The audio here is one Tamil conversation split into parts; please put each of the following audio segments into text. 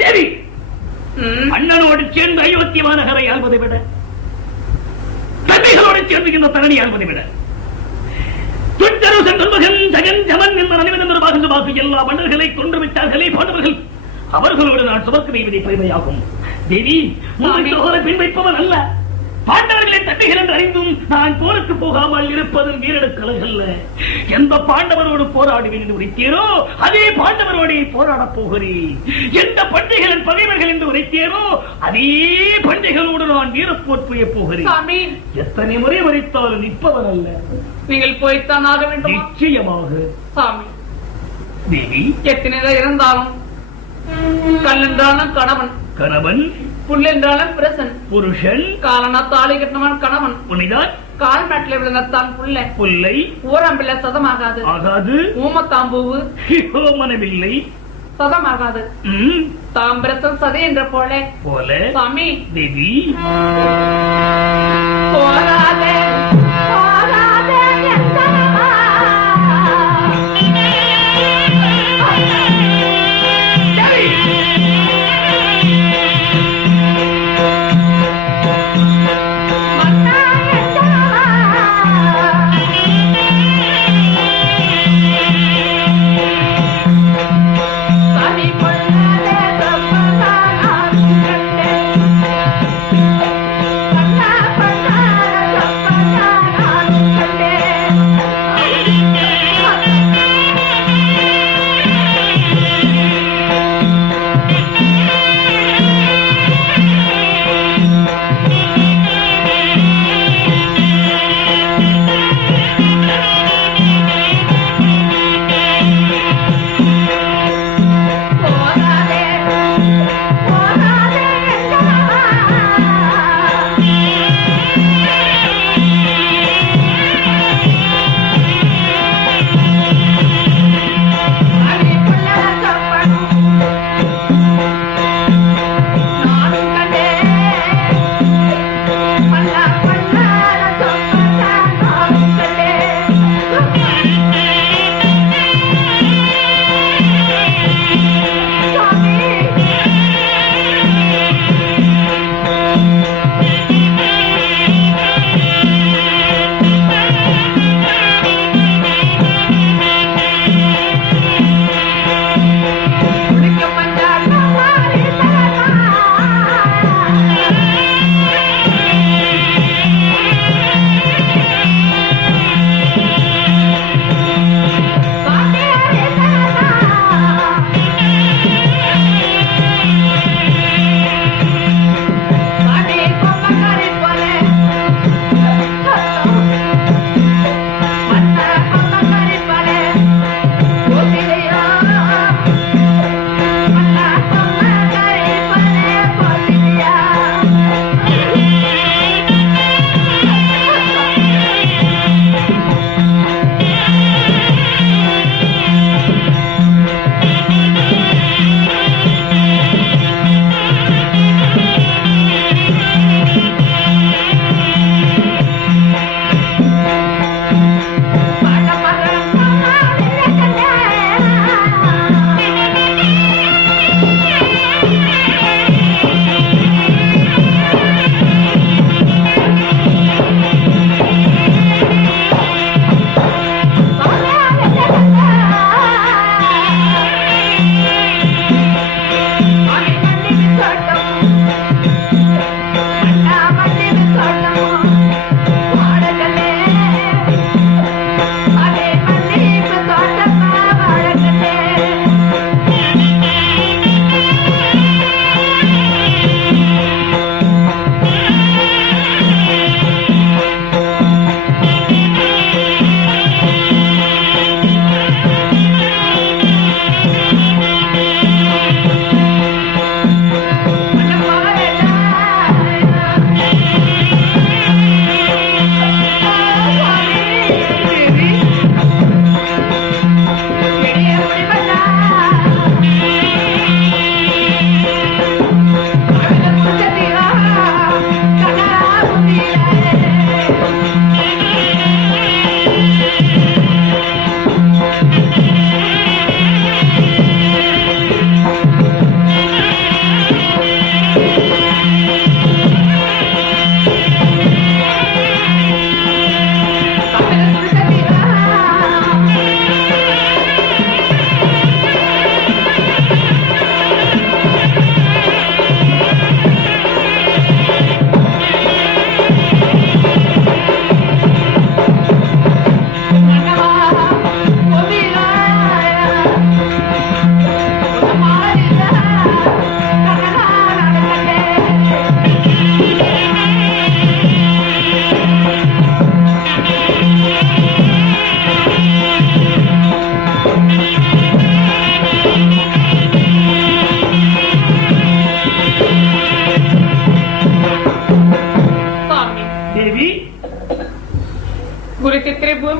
தேவி, அண்ணனோடு சேர்ந்து அயோத்திய மாநகரை ஆள்வதை விட, தம்பிகளோடு சேர்ந்து இந்த தரணி ஆள்வதை விட, எல்லா மன்னர்களை கொன்று விட்டார்களே பாண்டவர்கள், அவர்களோடு நான் சுமக்க வைவதை பெருமையாகும். தேவி, பின் வைப்பவன் அல்ல. பாண்டவர்களை தட்டிகள் என்று அறிந்தும் நான் போருக்கு போகாமல் இருப்பதும் வீரடுக்கலகல்ல. எந்த பாண்டவரோடு போராடுவேன் என்று உரைத்தீரோ அதே பாண்டவரோடு போராடப் போகிறேன். எந்த பண்டிகைகளின் பகைவர்கள் என்று உரைத்தீரோ அதே பண்டிகைகளோடு நான் வீரப்போர் புரிய போகிறேன். எத்தனை முறை உரைத்தாலும் நிற்பவர் அல்ல. நீங்கள் போய்த்தான் ஆக வேண்டும். நிச்சயமாக சாமி. தேவி, எத்தனை இருந்தாலும் கல் என்றாலும் கணவன், கணவன் புல் என்றாலும் பிரசன், புருஷன் காலனா தாலி கட்டினவன் கணவன், புனிதான் கால் மேட்டில் விழுந்தான் புல்லை, புல்லை ஊரம்பிள்ள சதமாகாது, ஆகாது. ஊமத்தாம்பூவு மனமில்லை, சதமாகாது. தாம்பிரசன் சதை என்ற போல சாமி. தேவி, போராதே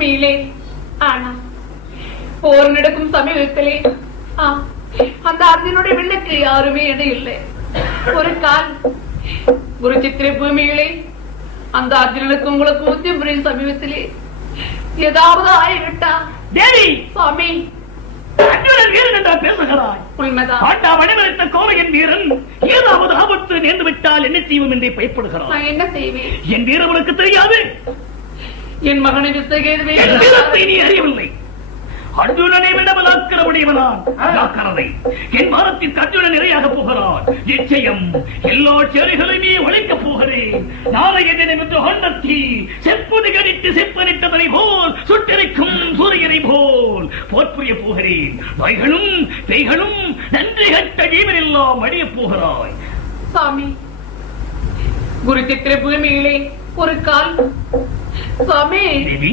பூமியிலே. ஆனா போர் நடக்கும் சமீபத்திலே அந்த அர்ஜுனுடைய வில்லுக்கு யாருமே இடம் இல்லை. ஒரு கால் குருச்சித்திர பூமியிலே அந்த அர்ஜுனனுக்கு உங்களுக்கு ஊத்தியம் புரியும் சமீபத்திலே ஏதாவது ஆகிவிட்டா தேவி சுவாமி அர்ஜுனன் வீரன் என்றா பேசுகிறாய். உண்மைதான். பாண்டா வடிவெடுத்த கோவையின் வீரன் ஏதாவது ஆபத்து நேர்ந்து விட்டால் என்ன செய்வோம் என்றே பயப்படுகிறான். நான் என்ன செய்வேன்? என் வீரம் உனக்கு தெரியாது. என் மகனை வித்தகேதுவே நீ அறியவில்லை. அர்ஜுனனை விட பலாக்கிரமுடையவனான். என் மானத்திற்கு அர்ஜுனன் நிறையாக போகிறான். நிச்சயம் எல்லா சேரிகளையுமே ஒழிக்கப் போகிறேன். நாளை என்னை விட்டு ஹொண்டத்தி செப்புதி கடித்து செப்பனிட்டதனை போல் சுட்டரிக்கும் சூரியனை போல் போர் புரிய போகிறேன். வாய்களும் பேய்களும் நன்றி கட்ட ஜீவனெல்லாம் அழியப் போகிறாய். சாமி குருச்சித்திர பூமியிலே ஒரு கால் சுவாமி தேவி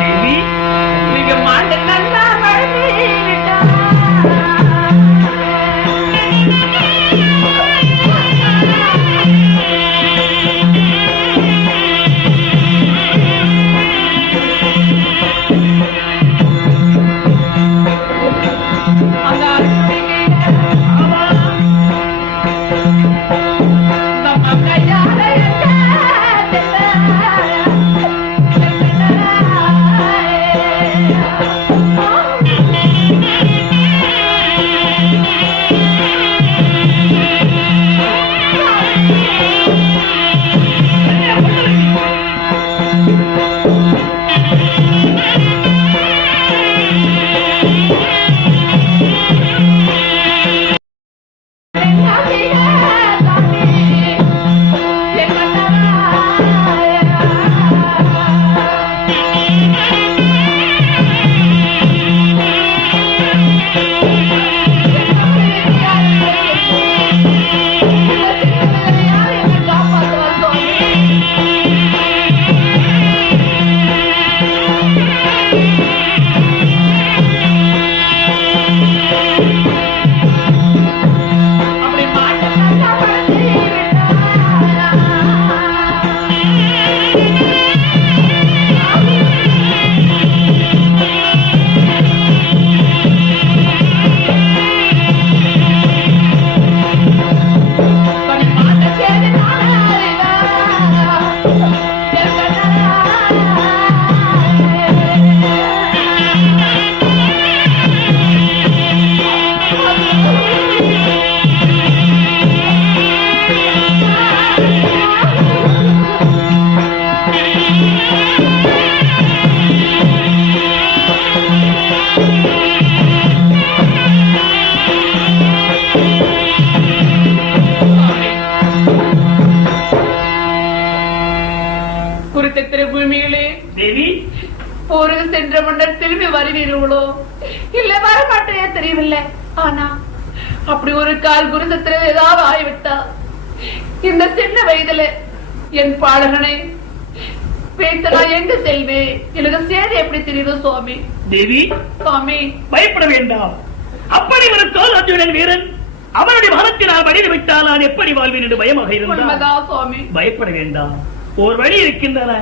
தேவி மிக மாண்ட நல்லா சென்ற முன்னர் திரும்பி வருவீர்களோ இல்ல வரமாட்டே தெரியவில்லை. ஆனா அப்படி ஒரு கால் குருசத்திரம் ஏதாவது ஆகிவிட்டா இந்த சின்ன வயதுல என் பாடகனை பேசலா எங்க செல்வேன்? எனக்கு சேதி எப்படி தெரியுது சுவாமி? தேவி சுவாமி பயப்பட வேண்டாம். அப்படி ஒரு தோல் அர்ஜுனன் வீரன் அவனுடைய மனத்தினால் வடிந்து விட்டால் நான் எப்படி வாழ்வேன் என்று பயமாக இருந்தால் சுவாமி பயப்பட வேண்டாம். ஒரு வழி இருக்கின்றன.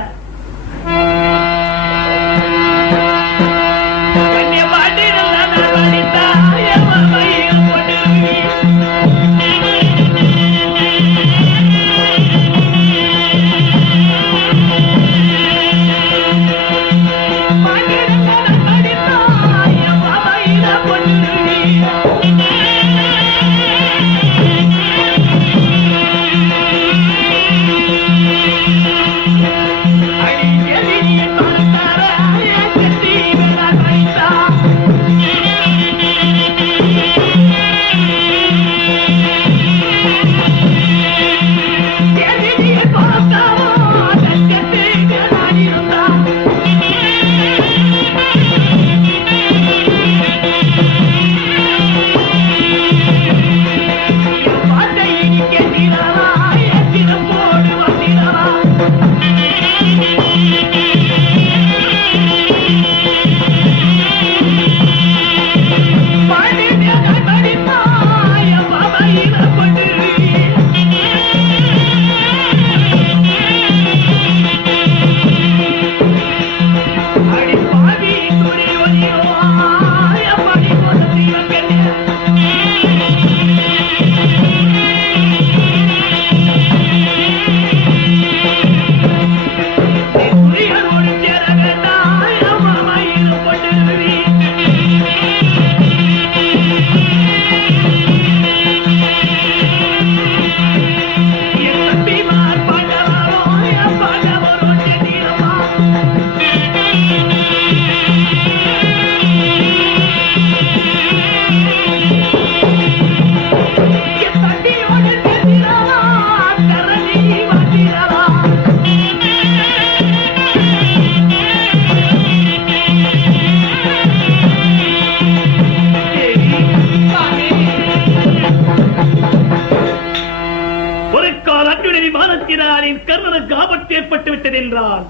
என்றால்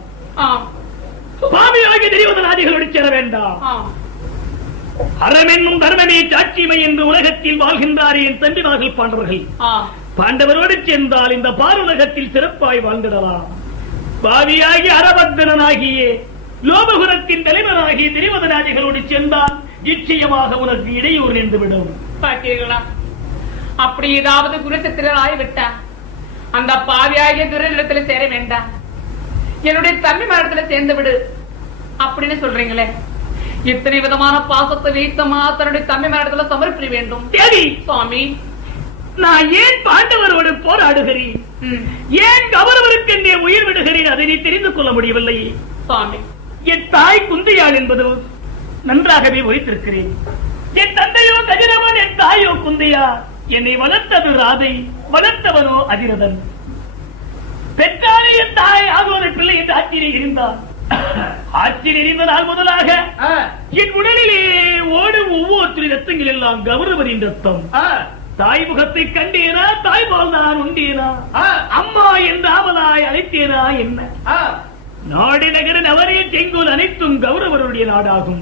ஆம் பாவியாகிய துரியோதனாதிகளோடு சேர வேண்டாம். ஆம் அறம் என்னும் தர்மமே சாட்சிமை என்று உலகத்தில் வாழ்கின்றாரே என் தம்பிமார்கள் பாண்டவர்கள். ஆம் பாண்டவரோடு சேர்ந்தால் இந்த பாருலகத்தில் சிறப்பாய் வாழ்ந்திடலாம். பாவியாகி அரபக்தனாகிய லோபகுலத்தின் தலைவராகிய திரிவதனாதிகளோடு சேர்ந்தால் நிச்சயமாக உனக்கு இடையூறு நின்றுவிடும். பார்த்தீர்களா? அப்படி ஏதாவது குருச்சத்திரர் ஆகிவிட்டா அந்த பாவியாகிய துரிடத்துல சேர வேண்டாம், என்னுடைய தம்பி மரத்துல சேர்ந்து விடு அப்படின்னு சொல்றீங்களே. இத்தனை விதமான பாசத்தை வைத்தமா தன்னுடைய தம்பி மரத்துல சமர்ப்பிக்க வேண்டும். தேவி சுவாமி, நான் ஏன் பாண்டவரோடு போராடுகிறேன், ஏன் கௌரவருக்கு என்னை உயிர் விடுகிறேன் அதை நீ தெரிந்து கொள்ள முடியவில்லை. சுவாமி, என் தாய் குந்தியாள் என்பது நன்றாகவே வைத்திருக்கிறேன். என் தந்தையோ கதிரவன், என் தாயோ குந்தியா. என்னை வளர்த்தது ராதை, வளர்த்தவனோ அதிரதன். பெற்றாலே என் தாய் ஆகோத பிள்ளை என்று ஆட்சியில் இருந்தான். ஆட்சியில் இருந்த நாள் முதலாக என் உடலிலே ஓடும் ஒவ்வொரு ரத்தங்கள் எல்லாம் கௌரவரின் ரத்தம். தாய் முகத்தை கண்டேனா, தாய் போல் நான் உண்டேனா, அம்மா என்று ஆவலாய் அழைத்தேனா என்ன? நாடு நகர நவரே செங்கோல் அனைத்தும் கௌரவருடைய நாடாகும்.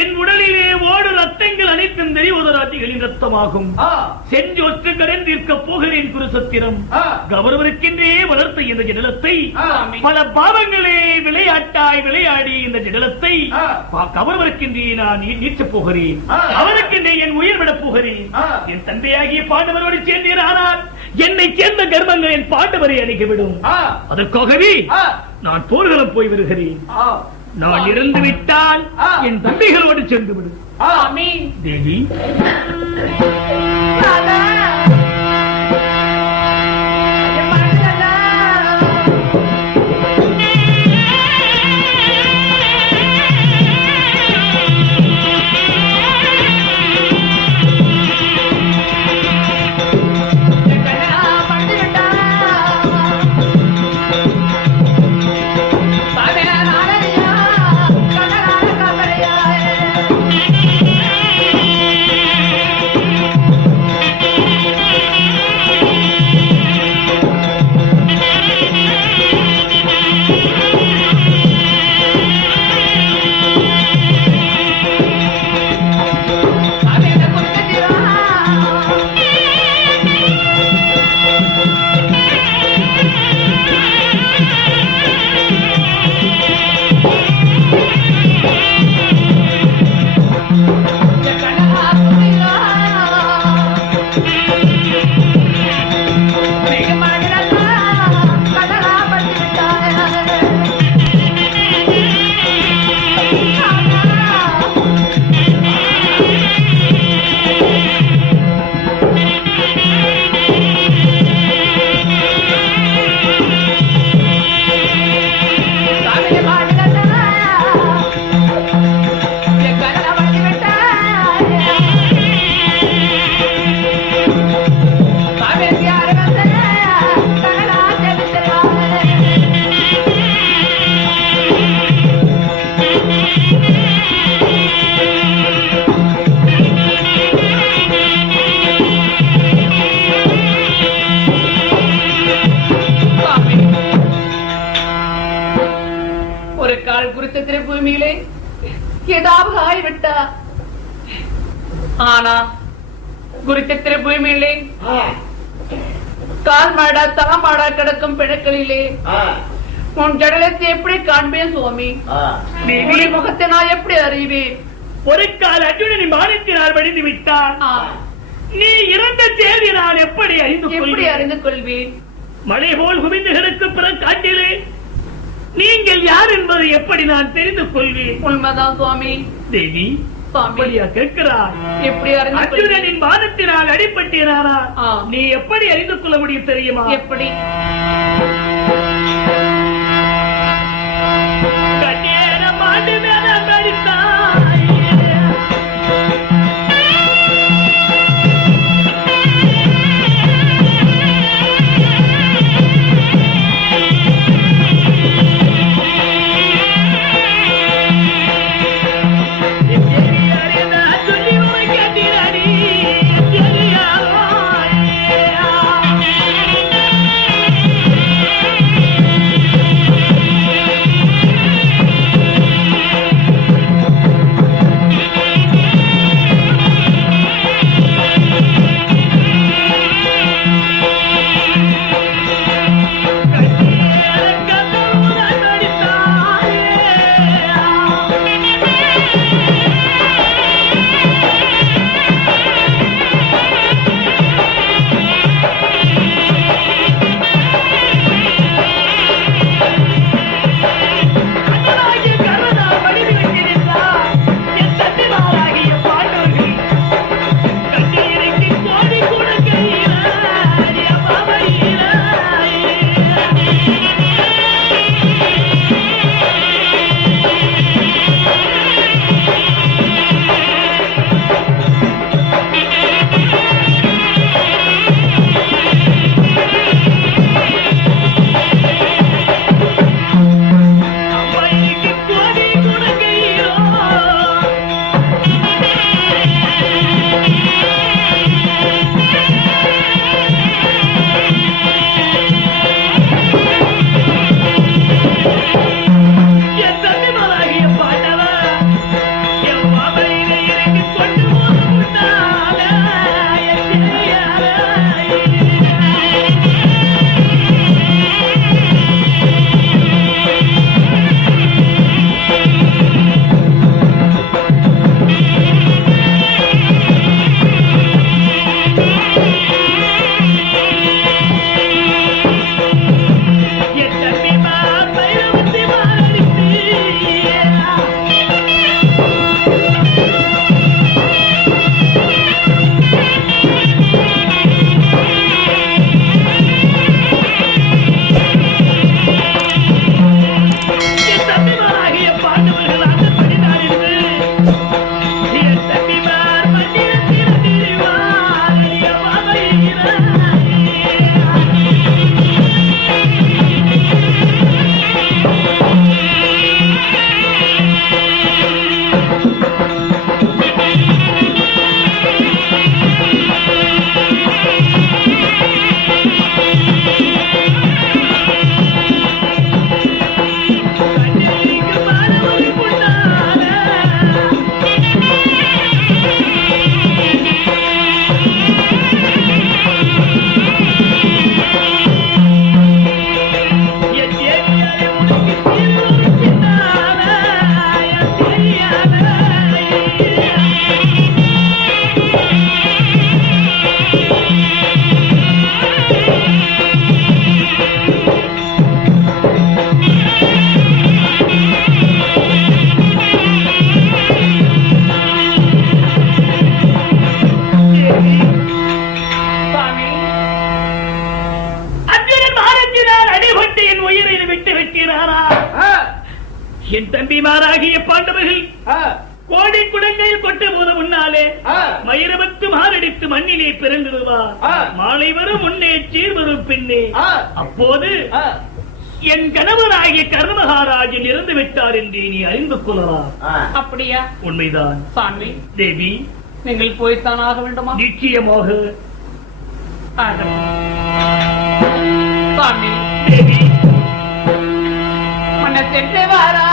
என் உடலிலே ஓடு ரத்தங்கள் அனைத்தும் தெரிவதராட்சிகளின் ரத்தமாகும். செஞ்சொற்று கடந்திருக்க போகிறேன் குருசத்திரம். கௌரவருக்கென்றே வளர்த்த இந்த ஜடலத்தை பல பாவங்களே விளையாட்டாய் விளையாடி இந்த ஜடலத்தை கௌரவருக்கென்றே நான் நீச்சப் போகிறேன். அவருக்கென்றே என் உயிர் விடப் போகிறேன். என் தந்தையாகிய பாண்டவரோடு சேர்ந்தேன். ஆனால் என்னை சேர்ந்த கர்மங்கள் என் பாண்டவரை அணைக்கவிடும். அதற்காகவே நான் போர்களும் போய் வருகிறேன். நான் இறந்து விட்டால் என் தம்பிகளோடு சென்று விடும். தேவி, பூமியிலே ஏதாவது ஆய்விட்டா. ஆனா குருச்சத்திர பூமியிலே கால் மாடா தலமாடா கிடக்கும் பிணக்களிலே உன் ஜடலத்தை எப்படி காண்பேன் சுவாமி? முகத்தை நான் எப்படி அறிவேன்? ஒரு கால அர்ஜுனனை மானத்தினால் வடிந்து விட்டான். நீ இறந்த செய்தி நான் எப்படி அறிந்து கொள்வேன்? மழை போல் குவிந்து கிடக்கும் பிற காட்டிலே நீங்கள் யார் என்பதை எப்படி நான் தெரிந்து கொள்வேன்? உண்மைதான் சுவாமி. தேவி கேட்கிறார், எப்படி அர்ஜுனனின் பாதத்தினால் அடிபட்டினாரா? நீ எப்படி அறிந்து கொள்ள முடியும் தெரியுமா? எப்படி? Yeah. உயிரை விட்டு வைக்கிறாரா? என் தம்பிமாராகிய பாண்டவர்கள் கோடை குடங்கையில் கொட்ட போத முன்னாலே மயிரவத்து மாரடித்து மண்ணிலே பிறந்திருவார். மாலை வரும் முன்னே சீர்வரும் பின்னே. அப்போது என் கணவராகிய கர்மகாராஜன் இறந்து விட்டார் என்று நீ அறிந்து கொள்ளலாம். அப்படியா? உண்மைதான் சாமி. தேவி, நீங்கள் போய்த்தான் ஆக வேண்டுமா? நிச்சயமாக. சாமி, தேவி, மன சென்று வாரா